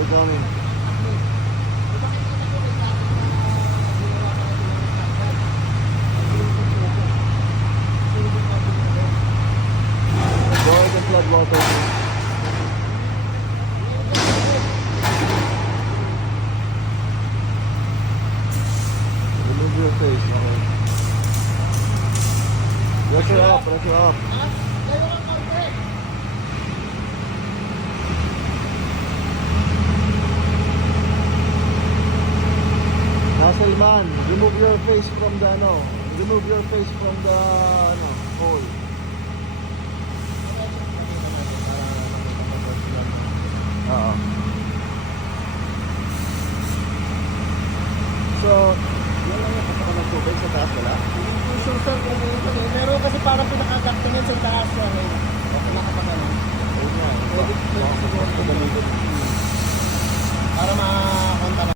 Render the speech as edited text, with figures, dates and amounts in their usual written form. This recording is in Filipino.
Good morning. Enjoy the flood water. Remove your face, okay? Pressure up, pressure up. Hasselman, remove your face from the remove your face from the hole. So, Yan lang yung patok ng tubig sa taas wala? Hindi sure sir kung ito eh. Meron kasi parang pinakagakto niyan sa taas. Okay, nakapagano. ayun nga. Pwede siguro gamitin.